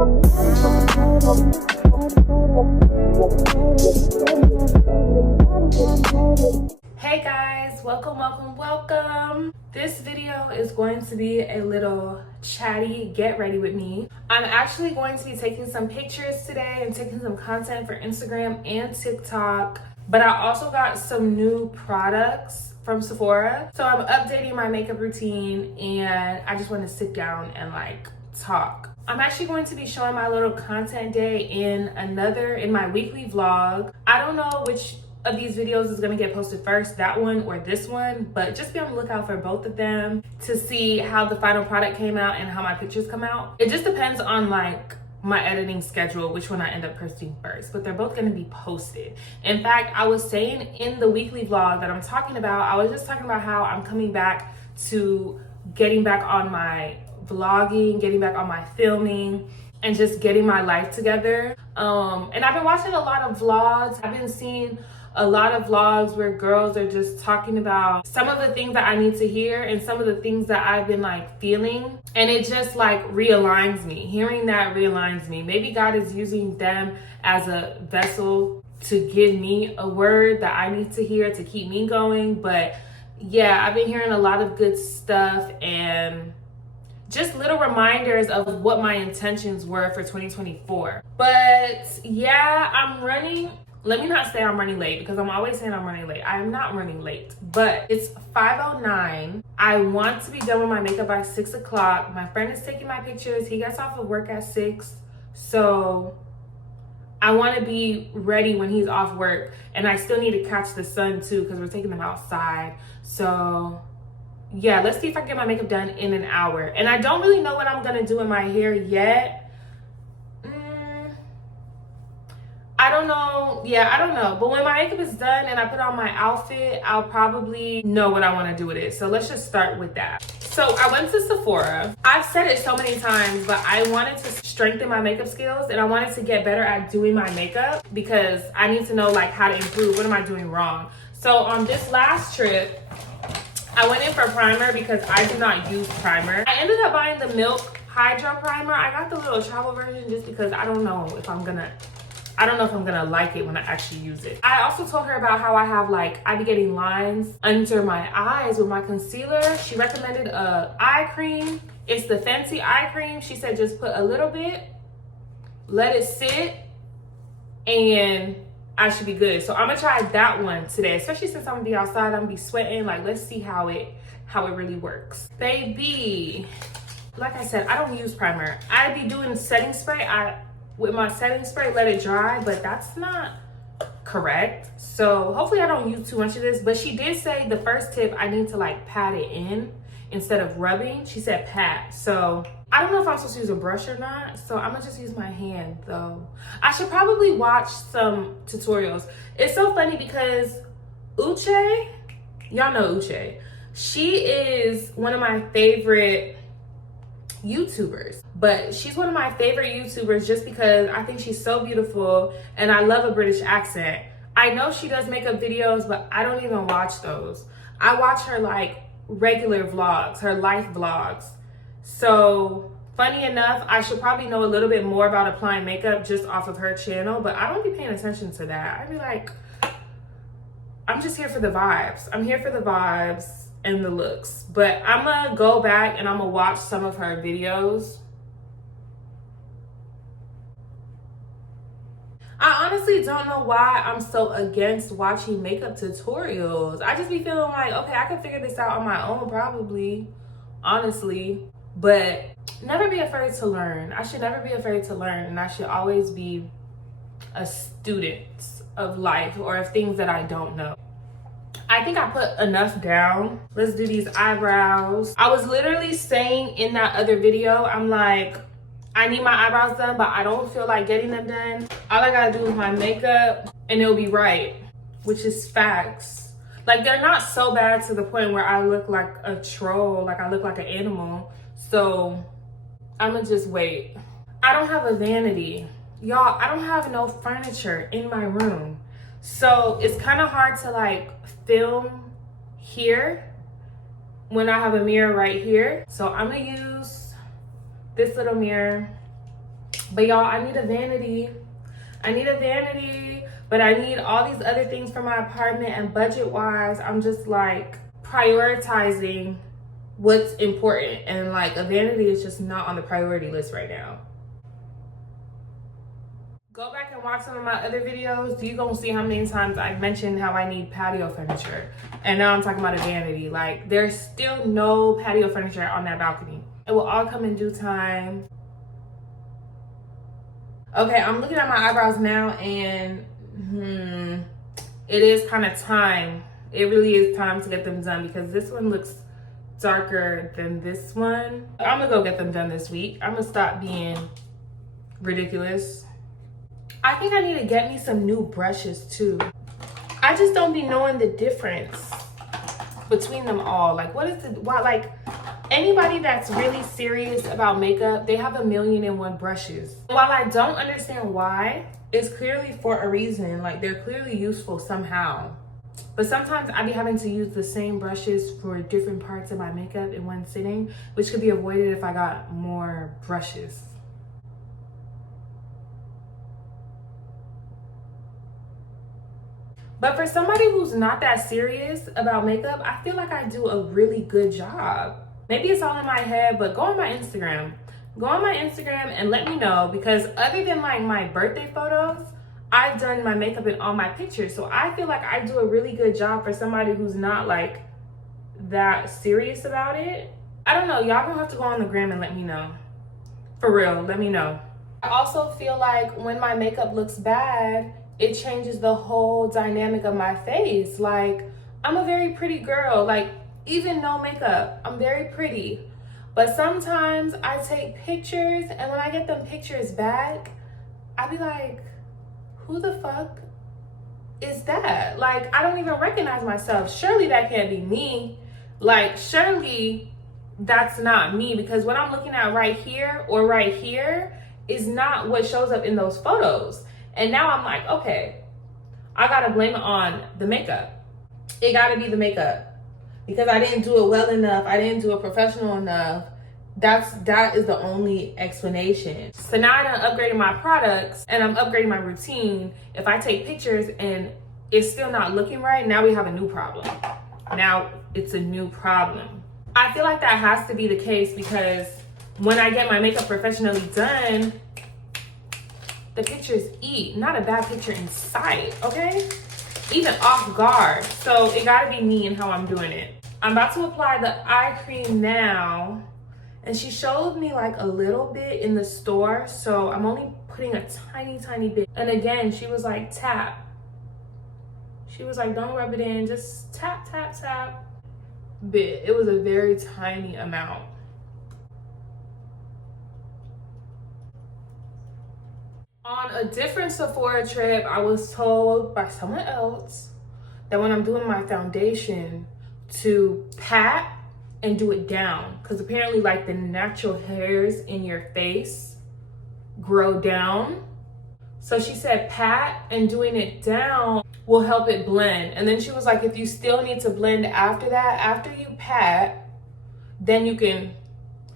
Hey guys, welcome. This video is going to be a little chatty get ready with me. I'm actually going to be taking some pictures today and taking some content for Instagram and TikTok, but I also got some new products from Sephora. So I'm updating my makeup routine and I just want to sit down and talk. I'm actually going to be showing my little content day in my weekly vlog. I don't know which of these videos is going to get posted first, that one or this one, but just be on the lookout for both of them to see how the final product came out and how my pictures come out. It just depends on my editing schedule which one I end up posting first, but they're both going to be posted. In fact, I was saying in the weekly vlog that I'm talking about, I was just talking about how I'm coming back to getting back on my vlogging, getting back on my filming, and just getting my life together. And I've been watching a lot of vlogs. I've been seeing a lot of vlogs where girls are just talking about some of the things that I need to hear and some of the things that I've been feeling, and it just realigns me. Hearing that realigns me. Maybe God is using them as a vessel to give me a word that I need to hear to keep me going. But yeah, I've been hearing a lot of good stuff and just little reminders of what my intentions were for 2024. But yeah, I'm running. Let me not say I'm running late, because I'm always saying I'm running late. I am not running late, but it's 5:09. I want to be done with my makeup by 6 o'clock. My friend is taking my pictures. He gets off of work at 6. So I want to be ready when he's off work. And I still need to catch the sun too, because we're taking them outside. So yeah, let's see if I can get my makeup done in an hour. And I don't really know what I'm gonna do in my hair yet. I don't know. Yeah, I don't know. But when my makeup is done and I put on my outfit, I'll probably know what I want to do with it. So let's just start with that. So I went to Sephora. I've said it so many times, but I wanted to strengthen my makeup skills and I wanted to get better at doing my makeup because I need to know how to improve. What am I doing wrong? So on this last trip, I went in for primer because I do not use primer. I ended up buying the Milk Hydro Primer. I got the little travel version just because I don't know if I'm gonna like it when I actually use it. I also told her about how I have I be getting lines under my eyes with my concealer. She recommended a eye cream. It's the Fenty eye cream. She said just put a little bit, let it sit, and I should be good. So I'm gonna try that one today, especially since I'm gonna be outside. I'm gonna be sweating. Let's see how it really works. Baby, like I said, I don't use primer. I be doing setting spray. With my setting spray, let it dry, but that's not correct. So hopefully I don't use too much of this. But she did say the first tip, I need to pat it in instead of rubbing. She said pat. So I don't know if I'm supposed to use a brush or not. So I'm gonna just use my hand though. I should probably watch some tutorials. It's so funny because Uche, y'all know Uche. She is one of my favorite YouTubers, but she's one of my favorite YouTubers just because I think she's so beautiful and I love a British accent. I know she does makeup videos, but I don't even watch those. I watch her regular vlogs, her life vlogs. So funny enough, I should probably know a little bit more about applying makeup just off of her channel, but I don't be paying attention to that. I'd be I'm just here for the vibes. I'm here for the vibes and the looks. But I'm gonna go back and I'm gonna watch some of her videos. I honestly don't know why I'm so against watching makeup tutorials. I just be feeling okay, I can figure this out on my own probably, honestly. But never be afraid to learn. I should never be afraid to learn, and I should always be a student of life or of things that I don't know. I think I put enough down. Let's do these eyebrows. I was literally saying in that other video, I'm I need my eyebrows done, but I don't feel like getting them done. All I gotta do is my makeup and it'll be right, which is facts. They're not so bad to the point where I look like a troll, I look like an animal. So I'm gonna just wait. I don't have a vanity. Y'all, I don't have no furniture in my room. So it's kind of hard to film here when I have a mirror right here. So I'm gonna use this little mirror But y'all, I need a vanity. I need a vanity, but I need all these other things for my apartment, and budget-wise, I'm just like prioritizing what's important, and like a vanity is just not on the priority list right now. Go back and watch some of my other videos. You gonna see how many times I mentioned how I need patio furniture, and now I'm talking about a vanity. Like, there's still no patio furniture on that balcony. It will all come in due time. Okay, I'm looking at my eyebrows now, and it is kind of time. It really is time to get them done, because this one looks darker than this one. I'm gonna go get them done this week. I'm gonna stop being ridiculous. I think I need to get me some new brushes too. I just don't be knowing the difference between them all. Like, what is why, like, anybody that's really serious about makeup, they have 1,000,001 brushes. While I don't understand why, it's clearly for a reason. Like, they're clearly useful somehow. But sometimes I be having to use the same brushes for different parts of my makeup in one sitting, which could be avoided if I got more brushes. But for somebody who's not that serious about makeup, I feel like I do a really good job. Maybe it's all in my head, but go on my Instagram. Go on my Instagram and let me know, because other than like my birthday photos, I've done my makeup in all my pictures. So I feel like I do a really good job for somebody who's not like that serious about it. I don't know, y'all gonna have to go on the gram and let me know. For real, let me know. I also feel like when my makeup looks bad, it changes the whole dynamic of my face. Like, I'm a very pretty girl. Like, even no makeup, I'm very pretty. But sometimes I take pictures, and when I get them pictures back, I be like, who the fuck is that? Like, I don't even recognize myself. Surely that can't be me. Like, surely that's not me, because what I'm looking at right here or right here is not what shows up in those photos. And now I'm like, okay, I gotta blame it on the makeup. It gotta be the makeup, because I didn't do it well enough. I didn't do it professional enough. That is the only explanation. So now I done upgraded my products and I'm upgrading my routine. If I take pictures and it's still not looking right, now we have a new problem. Now it's a new problem. I feel like that has to be the case, because when I get my makeup professionally done, the pictures eat. Not a bad picture in sight, okay? Even off guard. So it gotta be me and how I'm doing it. I'm about to apply the eye cream now, and she showed me like a little bit in the store, so I'm only putting a tiny bit. And again, she was like, tap. She was like, don't rub it in, just tap, tap, tap. Bit. It was a very tiny amount. On a different Sephora trip, I was told by someone else that when I'm doing my foundation to pat and do it down, because apparently like the natural hairs in your face grow down. So she said pat and doing it down will help it blend. And then she was like, if you still need to blend after that, after you pat, then you can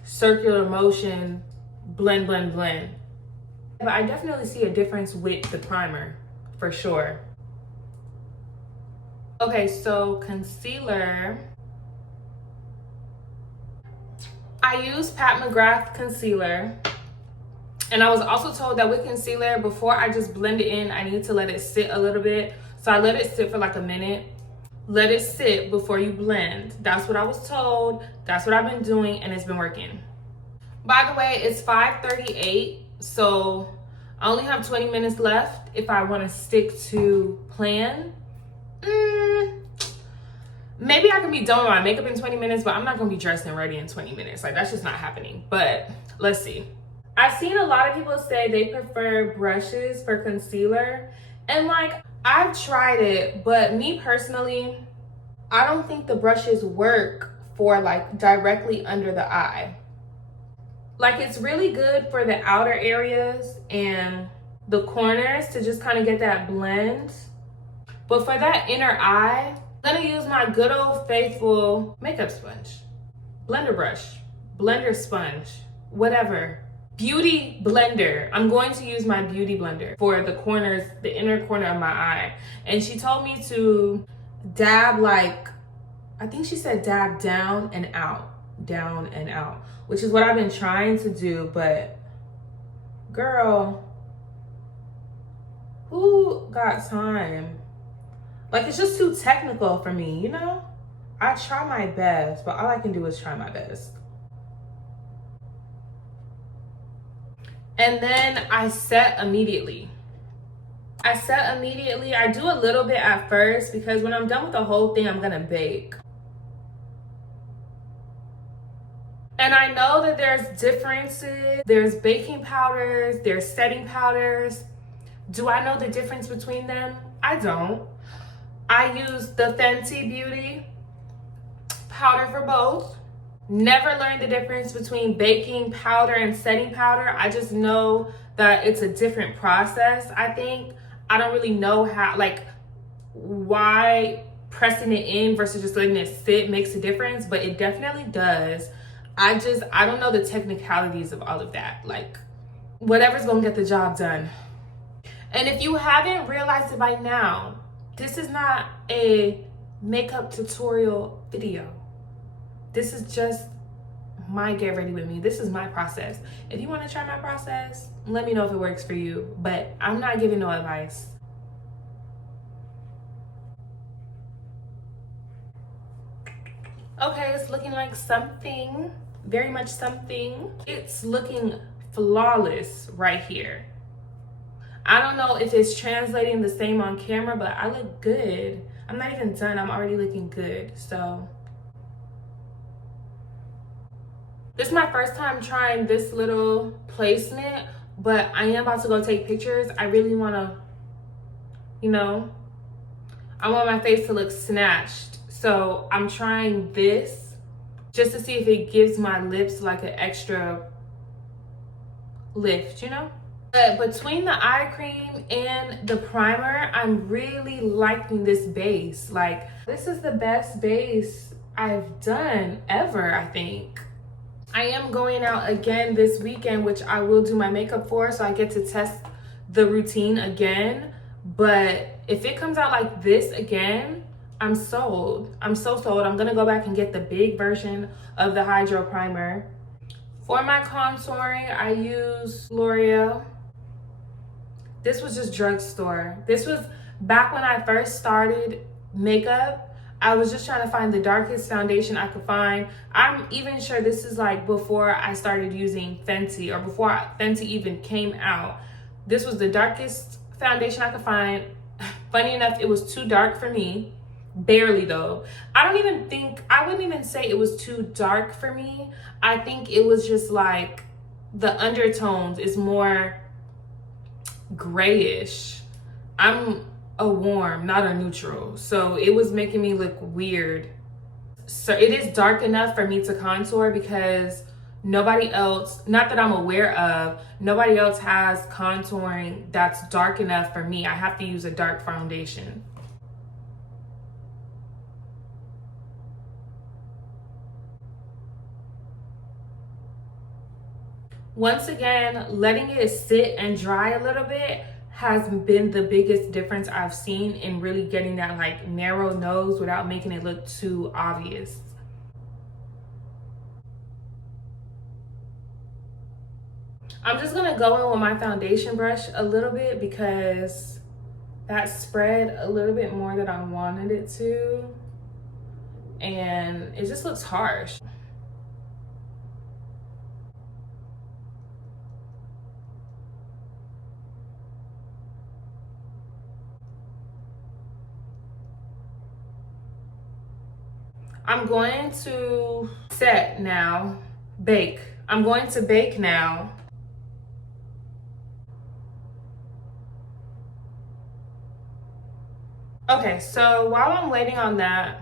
circular motion blend, blend, blend. But I definitely see a difference with the primer, for sure. Okay, so concealer. I use Pat McGrath Concealer. And I was also told that with concealer, before I just blend it in, I need to let it sit a little bit. So I let it sit for like a minute. Let it sit before you blend. That's what I was told. That's what I've been doing, and it's been working. By the way, it's 5:38. So I only have 20 minutes left if I want to stick to plan. Maybe I can be done with my makeup in 20 minutes, but I'm not going to be dressed and ready in 20 minutes. Like, that's just not happening. But let's see. I've seen a lot of people say they prefer brushes for concealer. And like, I've tried it, but me personally, I don't think the brushes work for like directly under the eye. Like, it's really good for the outer areas and the corners to just kind of get that blend. But for that inner eye, I'm gonna use my good old faithful makeup sponge, blender brush, blender sponge, whatever. beauty blender. I'm going to use my beauty blender for the corners, the inner corner of my eye. And she told me to dab like, I think she said dab down and out, which is what I've been trying to do, but girl, who got time? Like, it's just too technical for me, you know? I try my best, but all I can do is try my best. And then I set immediately. I do a little bit at first because when I'm done with the whole thing, I'm gonna bake. And I know that there's differences. There's baking powders, there's setting powders. Do I know the difference between them? I don't. I use the Fenty Beauty powder for both. Never learned the difference between baking powder and setting powder. I just know that it's a different process, I think. I don't really know how, like, why pressing it in versus just letting it sit makes a difference, but it definitely does. I don't know the technicalities of all of that. Like, whatever's gonna get the job done. And if you haven't realized it by now, this is not a makeup tutorial video. This is just my get ready with me. This is my process. If you want to try my process, let me know if it works for you, but I'm not giving no advice. Okay, it's looking like something, very much something. It's looking flawless right here. I don't know if it's translating the same on camera, but I look good. I'm not even done, I'm already looking good, so. This is my first time trying this little placement, but I am about to go take pictures. I really wanna, you know, I want my face to look snatched. So I'm trying this just to see if it gives my lips like an extra lift, you know? But between the eye cream and the primer, I'm really liking this base. Like, this is the best base I've done ever, I think. I am going out again this weekend, which I will do my makeup for, so I get to test the routine again. But if it comes out like this again, I'm sold. I'm so sold. I'm gonna go back and get the big version of the Hydro Primer. For my contouring, I use L'Oreal. This was just drugstore. This was back when I first started makeup. I was just trying to find the darkest foundation I could find. I'm even sure this is like before I started using Fenty, or before Fenty even came out. This was the darkest foundation I could find. Funny enough, it was too dark for me. Barely though. I wouldn't even say it was too dark for me. I think it was just like the undertones is more grayish. I'm a warm, not a neutral, so it was making me look weird. So it is dark enough for me to contour because nobody else, not that I'm aware of, nobody else has contouring that's dark enough for me. I have to use a dark foundation. Once again, letting it sit and dry a little bit has been the biggest difference I've seen in really getting that like narrow nose without making it look too obvious. I'm just gonna go in with my foundation brush a little bit because that spread a little bit more than I wanted it to, and it just looks harsh. I'm going to set now, bake. I'm going to bake now. Okay, so while I'm waiting on that,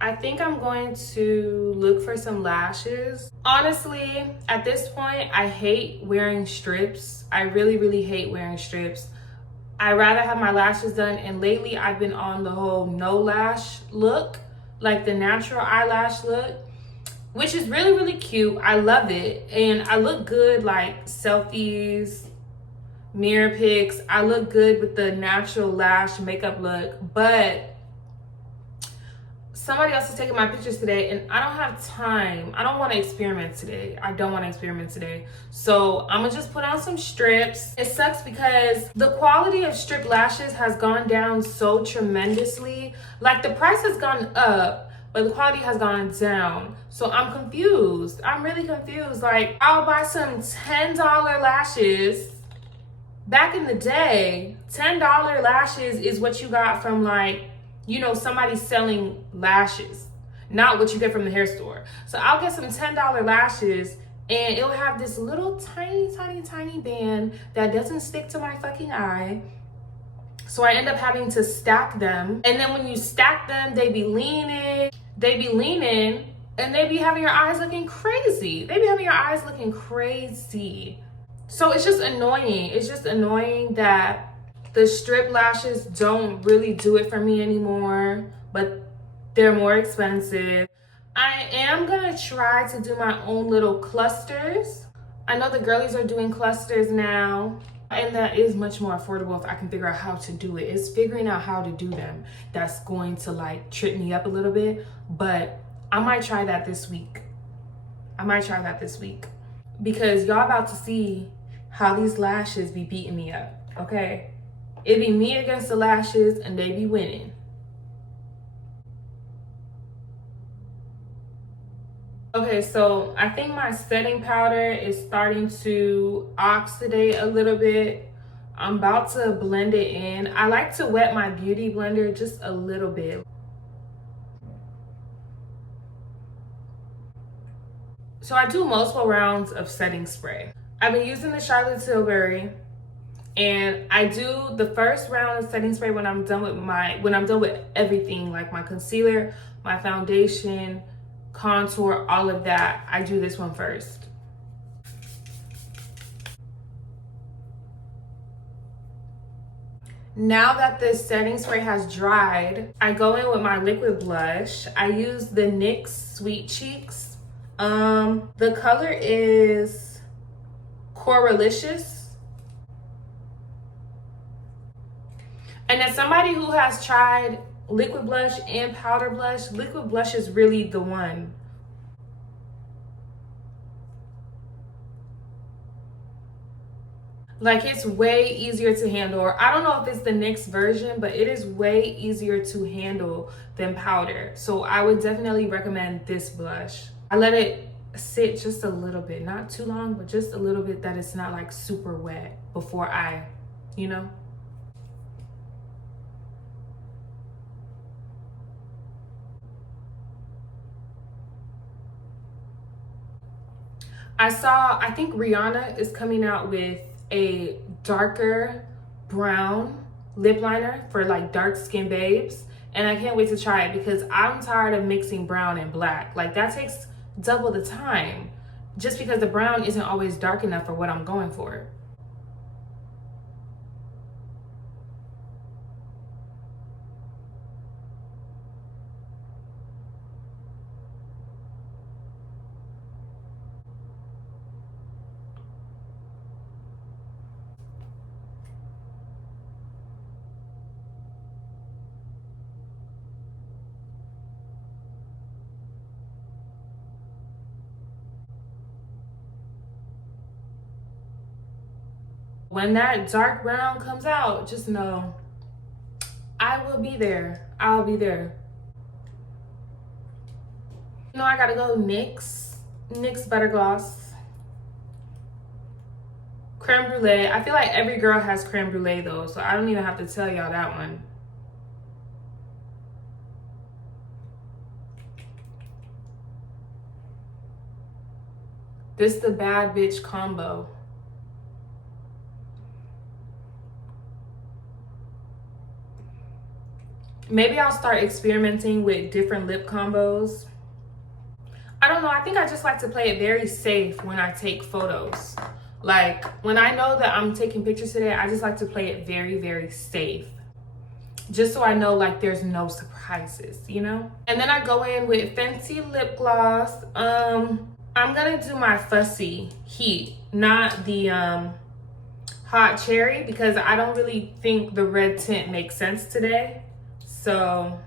I think I'm going to look for some lashes. Honestly, at this point, I hate wearing strips. I really, really hate wearing strips. I'd rather have my lashes done, and lately I've been on the whole no lash look, like the natural eyelash look. which is really, really cute. I love it. And I look good like selfies, mirror pics. I look good with the natural lash makeup look, but somebody else is taking my pictures today and I don't have time. I don't want to experiment today. I don't want to experiment today. So I'm gonna just put on some strips. It sucks because the quality of strip lashes has gone down so tremendously. Like the price has gone up, but the quality has gone down. So I'm confused. I'm really confused. Like I'll buy some $10 lashes. Back in the day, $10 lashes is what you got from like, you know, somebody selling lashes, not what you get from the hair store. So I'll get some $10 lashes and it'll have this little tiny, tiny, tiny band that doesn't stick to my fucking eye. So I end up having to stack them. And then when you stack them, they be leaning, and they be having your eyes looking crazy. They be having your eyes looking crazy. So it's just annoying. It's just annoying that the strip lashes don't really do it for me anymore, but they're more expensive. I am gonna try to do my own little clusters. I know the girlies are doing clusters now, and that is much more affordable if I can figure out how to do it. It's figuring out how to do them that's going to like trip me up a little bit, but I might try that this week. Because y'all about to see how these lashes be beating me up, okay? It be me against the lashes and they be winning. Okay, so I think my setting powder is starting to oxidate a little bit. I'm about to blend it in. I like to wet my beauty blender just a little bit. So I do multiple rounds of setting spray. I've been using the Charlotte Tilbury. And I do the first round of setting spray when I'm done with everything, like my concealer, my foundation, contour, all of that. I do this one first. Now that the setting spray has dried, I go in with my liquid blush. I use the NYX Sweet Cheeks. The color is Coralicious. And as somebody who has tried liquid blush and powder blush, liquid blush is really the one. Like it's way easier to handle. Or I don't know if it's the NYX version, but it is way easier to handle than powder. So I would definitely recommend this blush. I let it sit just a little bit, not too long, but just a little bit that it's not like super wet before I, you know? I think Rihanna is coming out with a darker brown lip liner for like dark skin babes. And I can't wait to try it because I'm tired of mixing brown and black. Like that takes double the time just because the brown isn't always dark enough for what I'm going for. When that dark brown comes out, just know I will be there. I'll be there. You know, I gotta go NYX Butter Gloss. Creme Brulee. I feel like every girl has creme brulee though, so I don't even have to tell y'all that one. This the bad bitch combo. Maybe I'll start experimenting with different lip combos. I don't know, I think I just like to play it very safe when I take photos. Like when I know that I'm taking pictures today, I just like to play it very, very safe. just so I know like there's no surprises, you know? And then I go in with Fenty lip gloss. I'm gonna do my Fussy Heat, not the Hot Cherry, because I don't really think the red tint makes sense today. So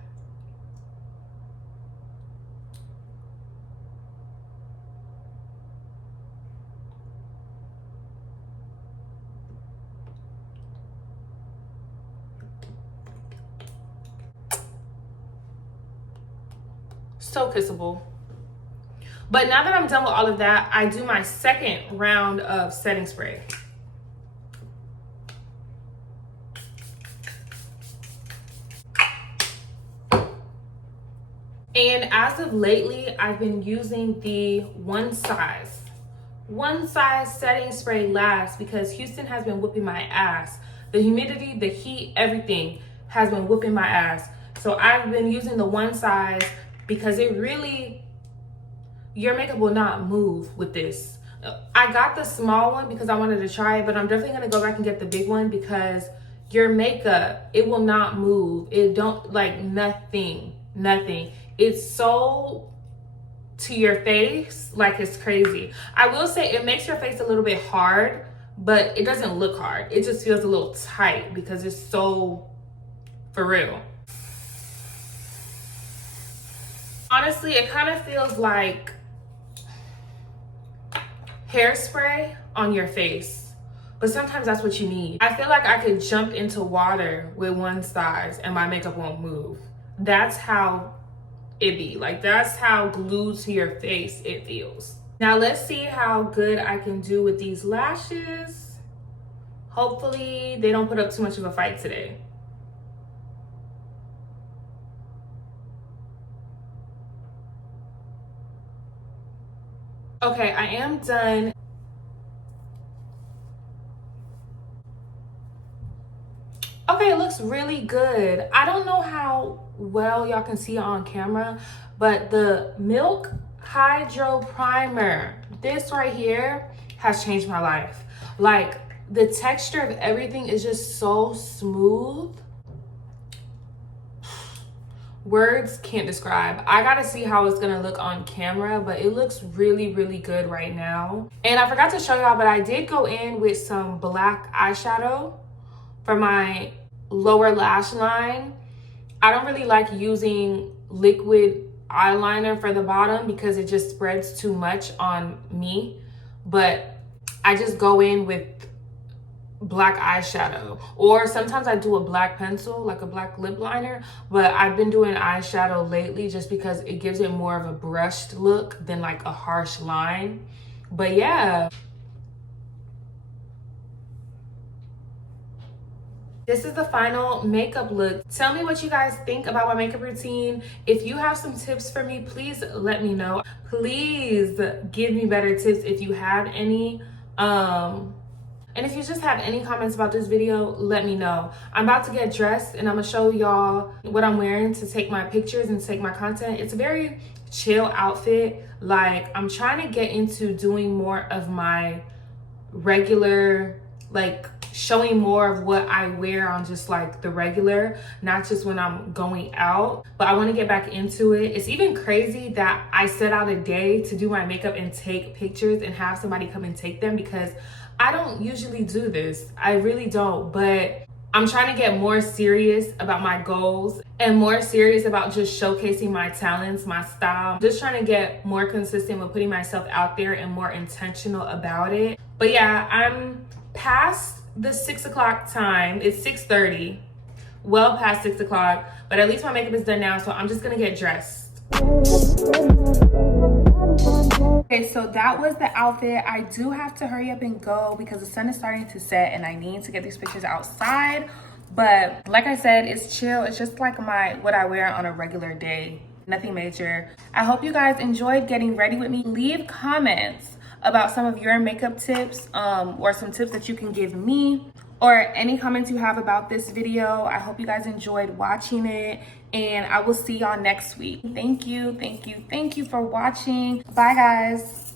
so kissable. But now that I'm done with all of that, I do my second round of setting spray. And as of lately, I've been using the one size setting spray last, because Houston has been whooping my ass. The humidity, the heat, everything has been whooping my ass. So I've been using the one size because it really, your makeup will not move with this. I got the small one because I wanted to try it, but I'm definitely gonna go back and get the big one because your makeup, it will not move. It don't, like, nothing. It's so to your face, like it's crazy. I will say it makes your face a little bit hard, but it doesn't look hard. It just feels a little tight because it's so for real. Honestly, it kind of feels like hairspray on your face, but sometimes that's what you need. I feel like I could jump into water with one size and my makeup won't move. That's how it be. Like, that's how glued to your face it feels. Now let's see how good I can do with these lashes. Hopefully they don't put up too much of a fight today. Okay, I am done. Okay, it looks really good. I don't know how well y'all can see it on camera, but the Milk Hydro Primer, this right here has changed my life. Like, the texture of everything is just so smooth. Words can't describe. I gotta see how it's gonna look on camera, but it looks really, really good right now. And I forgot to show y'all, but I did go in with some black eyeshadow for my lower lash line. I don't really like using liquid eyeliner for the bottom because it just spreads too much on me, but I just go in with black eyeshadow, or sometimes I do a black pencil, like a black lip liner, but I've been doing eyeshadow lately just because it gives it more of a brushed look than like a harsh line. But yeah, this is the final makeup look. Tell me what you guys think about my makeup routine. If you have some tips for me, please let me know. Please give me better tips if you have any. And if you just have any comments about this video, let me know. I'm about to get dressed and I'm gonna show y'all what I'm wearing to take my pictures and take my content. It's a very chill outfit. Like, I'm trying to get into doing more of my regular, like showing more of what I wear on just like the regular, not just when I'm going out, but I want to get back into it. It's even crazy that I set out a day to do my makeup and take pictures and have somebody come and take them, because I don't usually do this. I really don't, but I'm trying to get more serious about my goals and more serious about just showcasing my talents, my style. Just trying to get more consistent with putting myself out there and more intentional about it. But yeah, I'm past the 6 o'clock time. It's 6:30, well past 6 o'clock, but at least my makeup is done now, so I'm just gonna get dressed. Okay, so that was the outfit. I do have to hurry up and go because the sun is starting to set and I need to get these pictures outside. But like I said, it's chill. It's just like what I wear on a regular day. Nothing major. I hope you guys enjoyed getting ready with me. Leave comments about some of your makeup tips, or some tips that you can give me, or any comments you have about this video. I hope you guys enjoyed watching it, and I will see y'all next week. Thank you for watching. Bye guys.